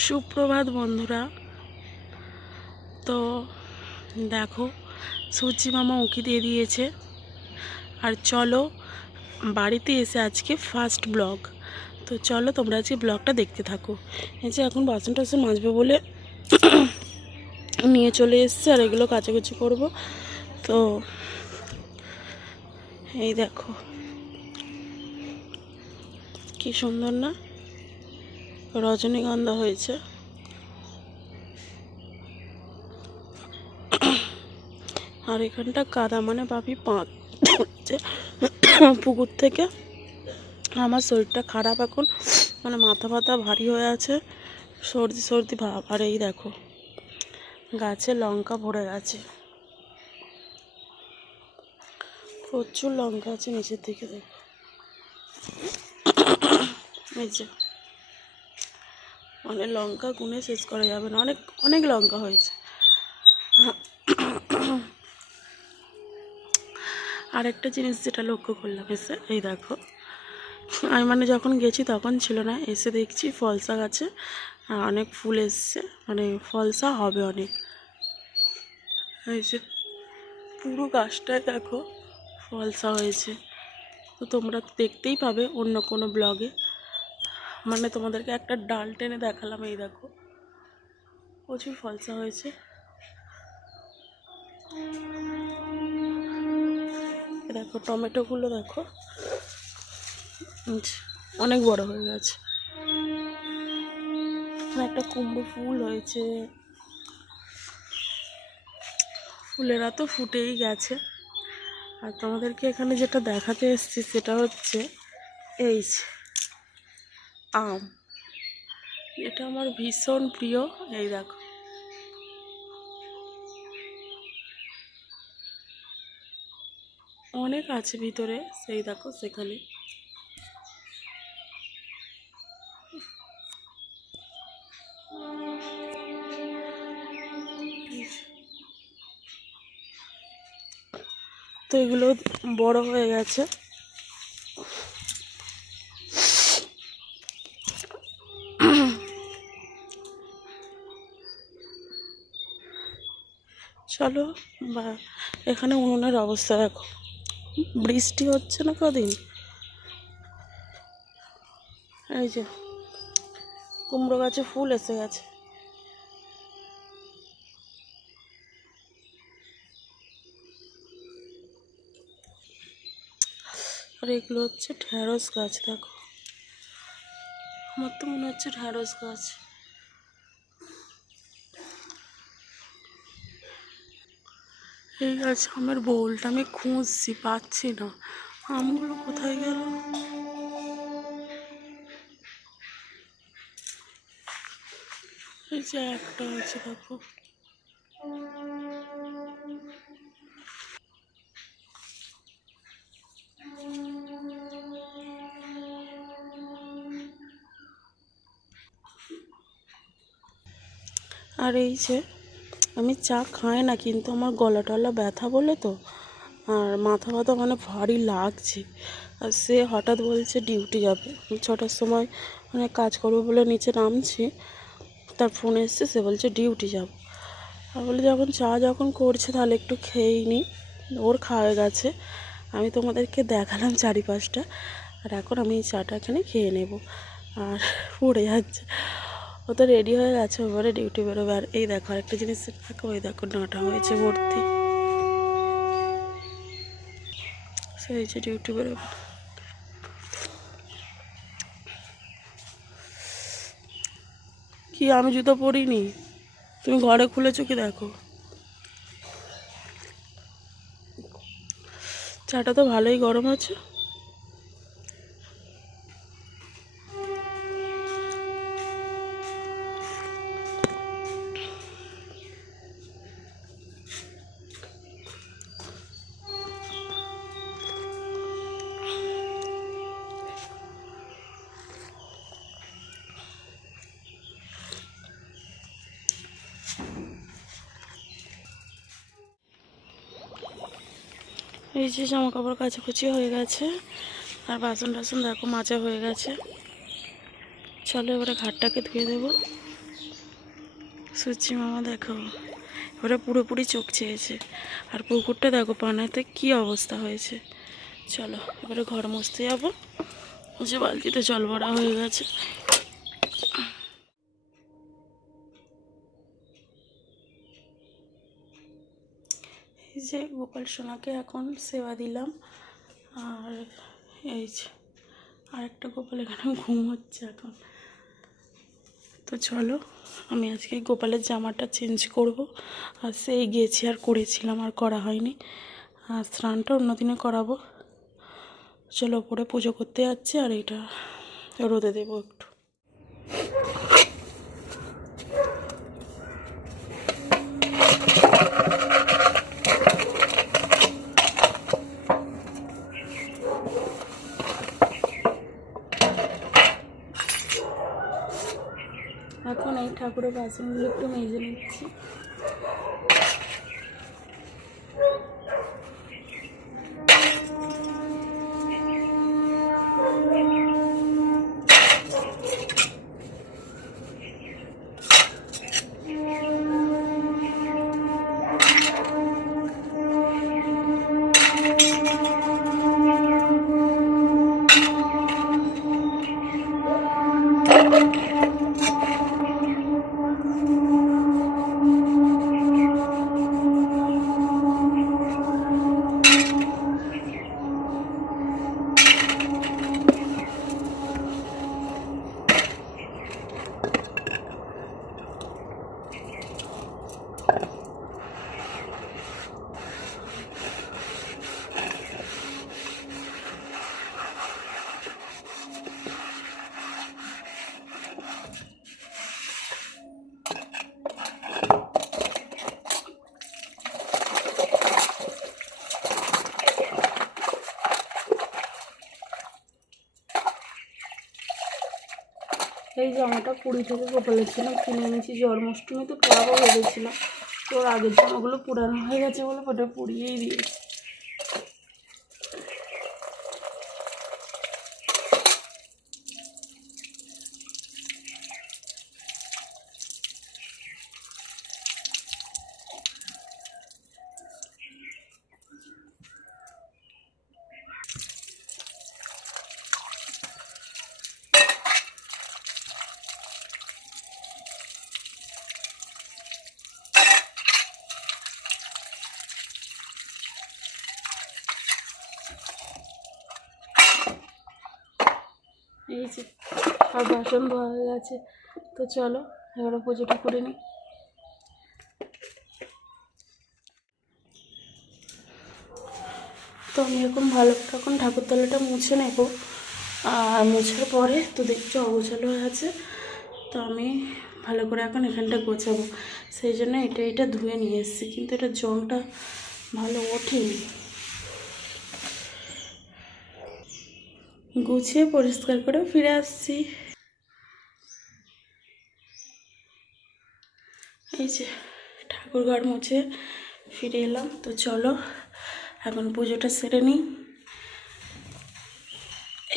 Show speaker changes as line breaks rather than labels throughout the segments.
সুপ্রভাত বন্ধুরা। তো দেখো সূর্যি মামা উঁকি দিয়ে দিয়েছে। আর চলো, বাড়িতে এসে আজকে ফার্স্ট ব্লগ তো চলো, তোমরা আজকে ব্লগটা দেখতে থাকো। এই যে এখন বাসন টাসন মাজবে বলে নিয়ে চলে এসছে, আর এগুলো কাচাকুচি করব। তো এই দেখো, কি সুন্দর না? রজনীগন্ধা হয়েছে। আর এখানটা কাদা মানে বাপি পাঁক হচ্ছে পুকুর থেকে আমার শরীরটা খারাপ এখন মানে মাথা ফাথা ভারী হয়ে আছে। সর্দি সর্দি ভাব আর এই দেখো, গাছে লঙ্কা ভরে গেছে। প্রচুর লঙ্কা আছে নিচের দিকে দেখো। এই যে। মানে লঙ্কা গুনে শেষ করা যাবে না। অনেক অনেক লঙ্কা হয়েছে। আরেকটা জিনিস যেটা লক্ষ্য করলাম, এসে এই দেখো। আমি মানে যখন গেছি তখন ছিল না, এসে দেখছি ফলসা গাছে অনেক ফুল এসছে। মানে ফলসা হবে অনেক। এই যে পুরো গাছটায় দেখো ফলসা হয়েছে। তো তোমরা দেখতেই পাবে অন্য কোনো ব্লগে। মানে তোমাদেরকে একটা ডাল টেনে দেখালাম, এই দেখো। প্রচুর ফলসা হয়েছে। দেখো, টমেটোগুলো দেখো। অনেক বড় হয়ে গেছে। একটা কুমড়ো ফুল হয়েছে। ফুলেরা তো ফুটেই গেছে। আর তোমাদেরকে এখানে যেটা দেখাতে এসেছি, সেটা হচ্ছে, এই আম। এটা আমার ভীষণ প্রিয়, এই দেখো। অনেক আছে ভিতরে, সেই দেখো, সেখানে। তো এগুলো বড় হয়ে গেছে। চলো, বা এখানে উনুনের অবস্থা দেখো। বৃষ্টি হচ্ছে না কদিন? এই যে, কুমড়ো গাছে ফুল এসে গেছে। আর এগুলো হচ্ছে ঢ্যাঁড়স গাছ, দেখো। আমার তো মনে হচ্ছে ঢ্যাঁড়স গাছ। এই আছে আমার বোলটা আমি খুঁজছি, পাচ্ছি না। আমগুলো কোথায় গেল? এই যে একটা আছে, দেখো। আর এই যে আমি চা খাই না, কিন্তু আমার গলা টলা ব্যথা বলে তো। আর মাথা ব্যথা মানে ভারী লাগছে। আর সে হঠাৎ বলছে, ডিউটি যাবে। ছটার সময় মানে কাজ করব বলে নিচে নামছি। তার ফোন এসছে, সে বলছে, ডিউটি যাব। আর বলে, যখন চা যখন করছে, তাহলে একটু খেয়েই নি। ওর খাওয়া গেছে। আমি তোমাদেরকে দেখালাম চারিপাশটা। আর এখন আমি চাটা এখানে খেয়ে নেব। আর পড়ে যাচ্ছে। ও তো রেডি হয়ে গেছে এবারে ডিউটি বেরোবে আর এই দেখো, আরেকটা জিনিস দেখো ওই দেখো ডাঁটা হয়েছে ভর্তি। ডিউটি বেরোবে কি, আমি জুতো পরিনি? তুমি ঘরে খুলেছো কি দেখো? চাটা তো ভালোই গরম আছে। এই যে জামা কাপড় কাচাকুচি হয়ে গেছে, আর বাসন টাসন দেখো মাজা হয়ে গেছে। চলো এবারে ঘাটটাকে ধুয়ে দেবো। সূর্যি মামা দেখো, এবারে পুরোপুরি চোখ চেয়েছে। আর পুকুরটা দেখো, পানাতে কি অবস্থা হয়েছে। চলো এবারে ঘর মুছতে যাব। যে বালতিতে জল ভরা হয়ে গেছে। যে গোপাল সোনাকে এখন সেবা দিলাম। আর এই যে আরেকটা গোপাল এখানে ঘুম হচ্ছে এখন। তো চলো, আমি আজকে গোপালের জামাটা চেঞ্জ করব। আর সেই গেছি আর করেছিলাম, আর করা হয়নি। আর স্নানটা অন্যদিনে করাবো। চলো, ওপরে পুজো করতে যাচ্ছি আর এটা রোদে দেবো একটু। ঠাকুরের বাসনগুলো একটু মেজে নিচ্ছি। এই জামাটা কুড়ি থেকে জন্য কিনে এনেছি জন্মাষ্টমীতে পরাবো ভেবেছিলাম তো ওর আগের জামাগুলো পুরানো হয়ে গেছে বলে ওটা পুড়িয়েই দিয়েছি। যে আর বাসন ধোয়া হয়ে গেছে। তো চলো এবারে পুজোটা করে নিই তো আমি এখন ভালো এখন ঠাকুরতলাটা মুছে নেব। আর মোছার পরে তো দেখছি অগোছালো হয়ে আছে। তো আমি ভালো করে এখন এখানটা গোছাবো। সেই জন্য এটা এটা ধুয়ে নিয়ে এসেছি, কিন্তু এটা জলটা ভালো ওঠেনি। গুছিয়ে পরিষ্কার করে ফিরে আসছি। এই যে ঠাকুর ঘর মুছে ফিরে এলাম। তো চলো, এখন পুজোটা সেরে নিই।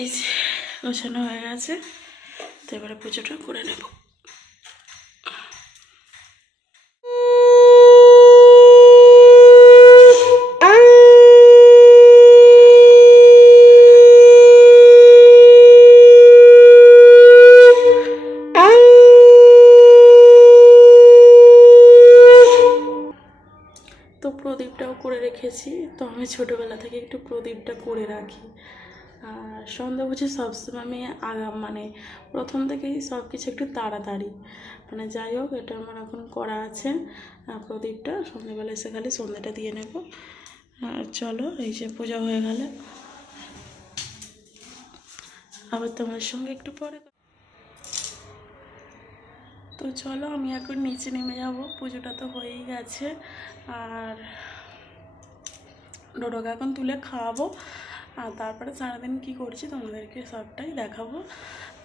এই যে গোছানো হয়ে গেছে। তো এবারে পুজোটা করে নেব তো প্রদীপটাও করে রেখেছি তো আমি ছোটোবেলা থেকে একটু প্রদীপটা করে রাখি। আর সন্ধ্যা বুঝে সবসময় আমি আগাম মানে প্রথম থেকেই সব কিছু একটু তাড়াতাড়ি। মানে যাই হোক, এটা আমার এখন করা আছে প্রদীপটা। সন্ধ্যেবেলা এসে খালি সন্ধ্যাটা দিয়ে নেব। আর চলো, এই যে পূজা হয়ে গেলে। আবার তোমার সঙ্গে একটু পরে তো চলো, আমি এখন নিচে নেমে যাব। পুজোটা তো হয়েই গেছে। আর ডোডোকে এখন তুলে খাওয়াবো। আর তারপরে সারাদিন কী করছি তোমাদেরকে সবটাই দেখাবো।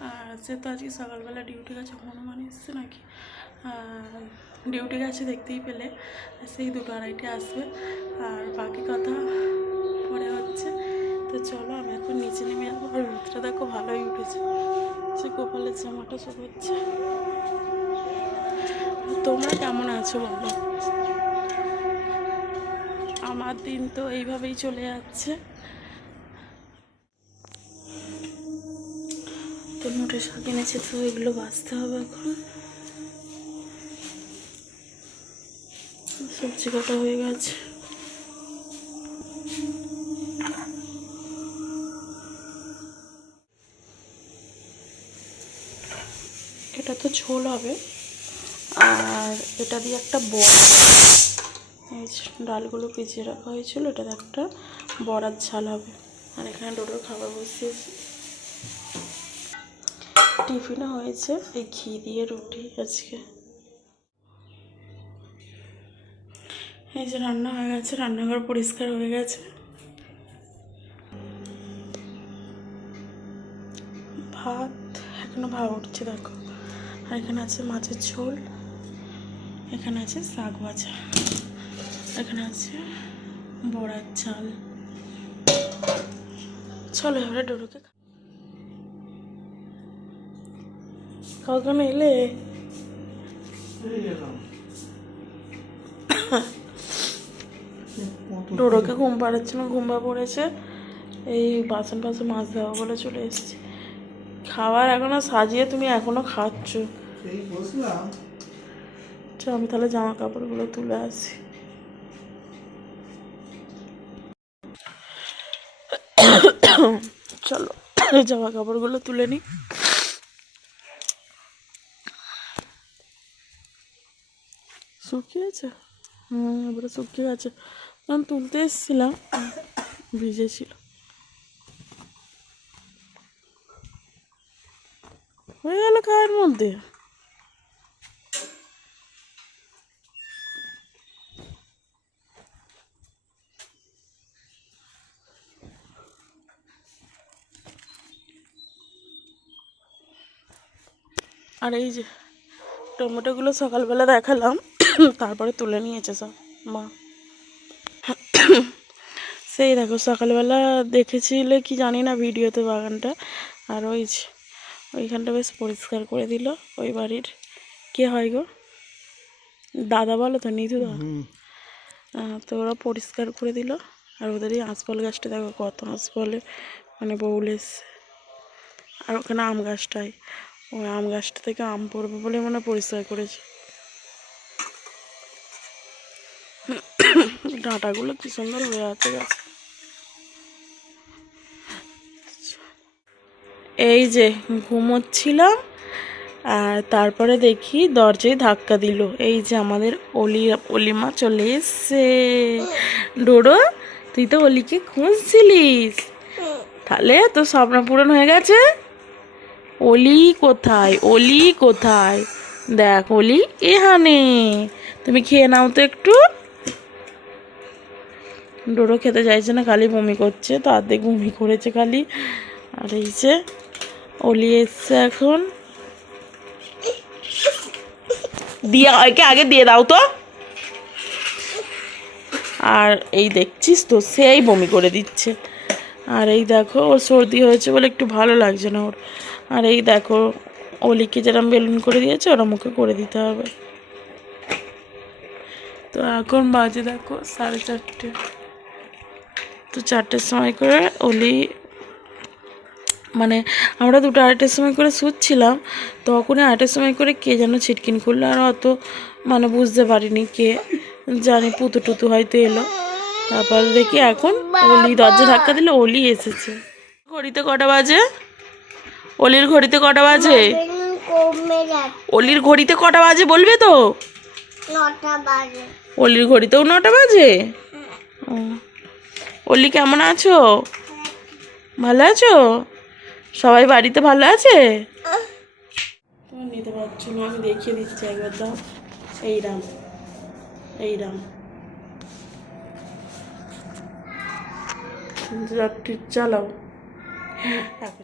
আর সে তো আজকে সকালবেলা ডিউটি গেছে, হনুমান এসছে নাকি? ডিউটি গেছে দেখতেই পেলে, সেই দুটো আড়াইটে আসবে। আর বাকি কথা পরে হচ্ছে। তো চলো, আমি এখন নিচে নেমে যাব। আর রোদটা দেখো ভালোই উঠেছে। সে গোপালের জামাটা সব হচ্ছে তোমরা কেমন আছো বলো? আমার দিন তো এইভাবেই চলে যাচ্ছে। তো মোটে শাক এনেছে, তো এগুলো বাঁচতে হবে এখন। সবজি কাটা হয়ে গেছে। এটা তো ঝোল হবে। আর এটা দিয়ে একটা বড়া এই ডালগুলো পিছিয়ে রাখা হয়েছিল এটা একটা বড়ার ঝাল হবে। আর এখানে ডোডোর খাবার বসিয়েছি। টিফিনও হয়েছে এই ঘি দিয়ে রুটি আজকে। এই যে রান্না হয়ে গেছে, রান্নাঘর পরিষ্কার হয়ে গেছে। ভাত, এখনও ভাব উঠছে, দেখো। আর এখানে আছে মাছের ঝোল। এখানে আছে শাক ভাজা, এখানে আছে বড়ার চাল। চলো এবারে ডোডোকে কখন এলে ডোডোকে ঘুম পাড়াচ্ছে না ঘুমবা পড়েছে। এই বাসন ফাসন মাছ দেওয়া বলে চলে এসেছি। খাবার এখনও সাজিয়ে তুমি এখনও খাচ্ছ।
বসলাম
চ আমি তাহলে জামা কাপড়গুলো তুলে আসি। চলো জামা কাপড়গুলো তুলে নি। শুকিয়েছে? হুম এবারে শুকিয়ে গেছে আমি তুলতে এসেছিলাম, ভিজেছিল। হয়ে গেল খায়ের মধ্যে। আর এই যে টমেটোগুলো সকালবেলা দেখালাম তারপরে তুলে নিয়েছে সব মা। সেই দেখো সকালবেলা দেখেছিলে কি জানি না ভিডিওতে বাগানটা আর ওই যে ওইখানটা বেশ পরিষ্কার করে দিল ওই বাড়ির। কে হয় গো? দাদা বলো তো নিধু দা তো ওরা পরিষ্কার করে দিল আর ওদের এই আঁশফল গাছটা দেখো কত আঁশফলে মানে বউল এসছে আর ওখানে আম গাছটাই। ওই আম গাছটা থেকে আম পড়বে বলে মনে পরিষ্কার করেছে। ডাঁটাগুলো কি সুন্দর হয়ে আছে গাছ। এই যে ঘুমোচ্ছিলাম, আর তারপরে দেখি দরজায় ধাক্কা দিল। এই যে আমাদের অলি, অলিমা চলে এসছে। ডোডো, তুই তো অলিকে খুঁজছিলিস। তাহলে তোর স্বপ্ন পূরণ হয়ে গেছে। অলি কোথায়? অলি কোথায়? দেখ, অলি এখানে। তুমি খেয়ে নাও তো একটু। ডোরো খেতে চাইছে না, খালি বমি করছে, তো অর্ধেক বমি করেছে খালি। আর এই যে অলি এসছে এখন। দিয়ে, একে আগে দিয়ে দাও তো। আর এই দেখছিস তো, সেই বমি করে দিচ্ছে। আর এই দেখো, ওর সর্দি হয়েছে বলে একটু ভালো লাগছে না ওর। আর এই দেখো, অলিকে যেরকম বেলুন করে দিয়েছে ওরা মুখে করে দিতে হবে। তো এখন বাজে দেখো সাড়ে চারটে। তো চারটের সময় করে অলি মানে আমরা দুটো আড়াইটের সময় করে শুচ্ছিলাম, তখনই আড়াইটের সময় করে কে যেন ছিটকিন করল, আর অত মানে বুঝতে পারিনি কে, জানি পুতু টুতু হয়তো এলো। তারপর দেখি এখন অলি দরজা ধাক্কা দিলে অলি এসেছে। ঘড়িতে কটা বাজে? অলির ঘড়িতে কটা বাজে? অলির ঘড়িতে কটা বাজে বলবে তো? অলির ঘড়িতেও নটা বাজে। অলি কেমন আছো? ভালো আছো? সবাই বাড়িতে ভালো আছে? তুমি নিতে পারছ না আমি দেখিয়ে দিচ্ছি একবার দাও। এই রাম এই রাম। চালাও। দেখো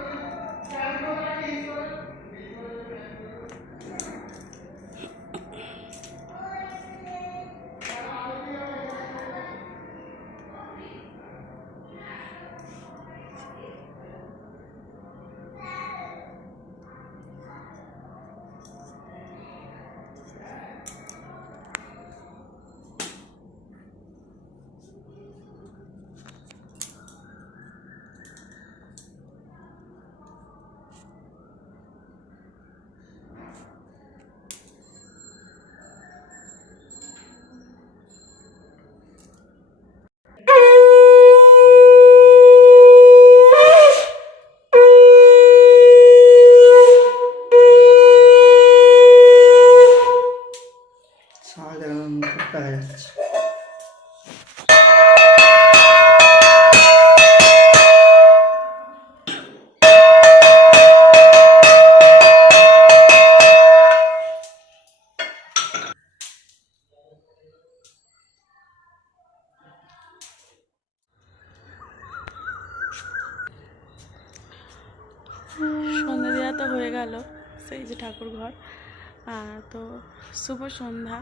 শুভ সন্ধ্যা।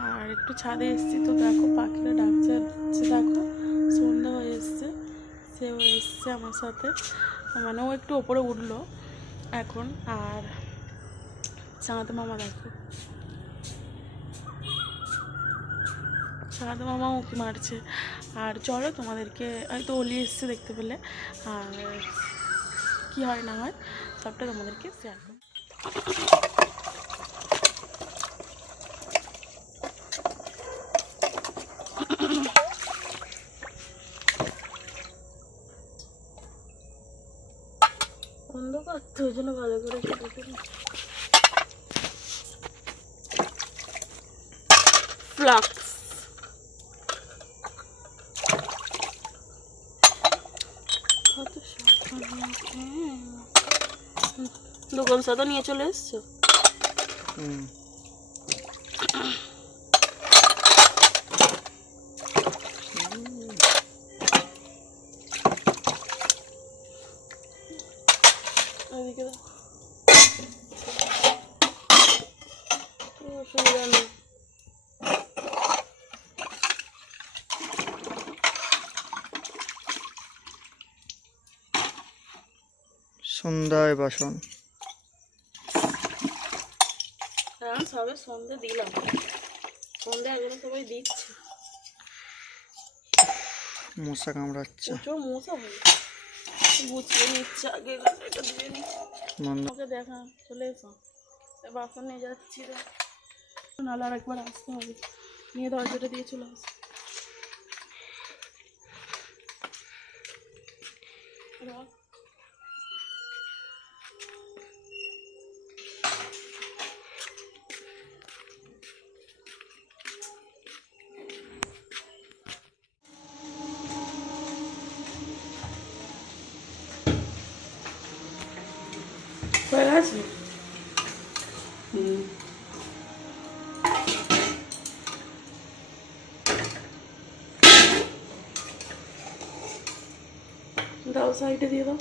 আর একটু ছাদে এসেছি তো দেখো, পাখিরা ডাকছে দেখো, সন্ধ্যা হয়ে এসছে। সেও এসছে আমার সাথে। মানে ও একটু ওপরে উঠল এখন, আর চাঁদ মামা দেখো। চাঁদ মামা উঁকি মারছে? আর চলো তোমাদেরকে হয়তো অলি এসছে দেখতে পেলে। আর কি হয় না হয়, সবটা তোমাদেরকে শেয়ার করব অন্ধকার তো ওই জন্য ভালো করে হ্যাঁ। দোকান সাদা নিয়ে চলে এসছো?
হুম
ওইদিকে দাও কোনো অসুবিধা নেই
সন্ধ্যায় বাসন।
হ্যাঁ সবে দিলাম। সবাই দিচ্ছে।
মশা কামড়াচ্ছে।
মশা গুছিয়ে নিচ্ছে আগে এটা দিয়ে নি
বন্ধ
ওকে দেখা চলে এসো। বাসন নিয়ে যাচ্ছি আর একবার আসতে হবে। নিয়ে দরজাটা দিয়ে চলে আসো। রাখ। হয়ে গেছে হুম দাও সাইডে দিয়ে দাও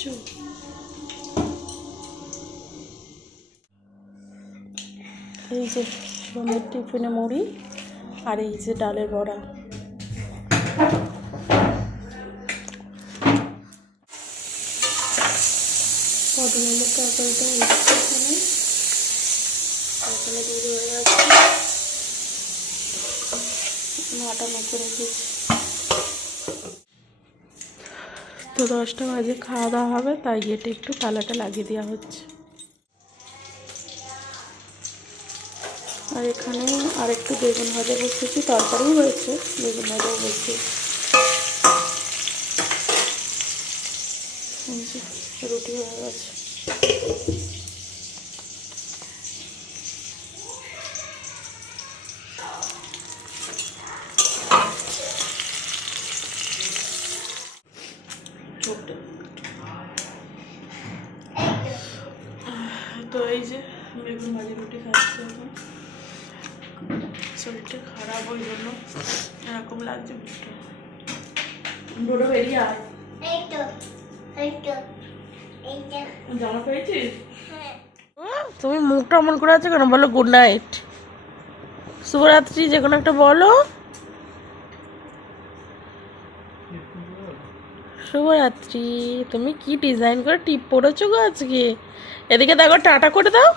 এই যে সন্ধ্যের টিফিনে মুড়ি আর এই যে ডালের বড়া। পটলের তরকারিটা হচ্ছে এখানে। হয়ে গেছে। মাটা মেখে রেখেছি। তো দশটা বাজে, খাওয়া দাওয়া হবে, তাই এটা একটু তালাটা লাগিয়ে দেওয়া হচ্ছে। আর এখানে আর একটু বেগুন ভাজা বসেছি তরকারিও হয়েছে, বেগুন ভাজাও বসে রুটি হয়ে গেছে ছোট তো এই যে বেগুন ভাজি রুটি খাচ্ছি এখন। শরীরটা খারাপ, ওই জন্য এরকম লাগছে বুঝতে পেয়েছিস? তুমি মুখটা অমন করে আছে কেন? বলো গুড নাইট শুভরাত্রি, যে কোনো একটা বলো। শুভরাত্রি। তুমি কি ডিজাইন করে টিপ পড়েছো গো আজকে? এদিকে দেখো টাটা করে দাও।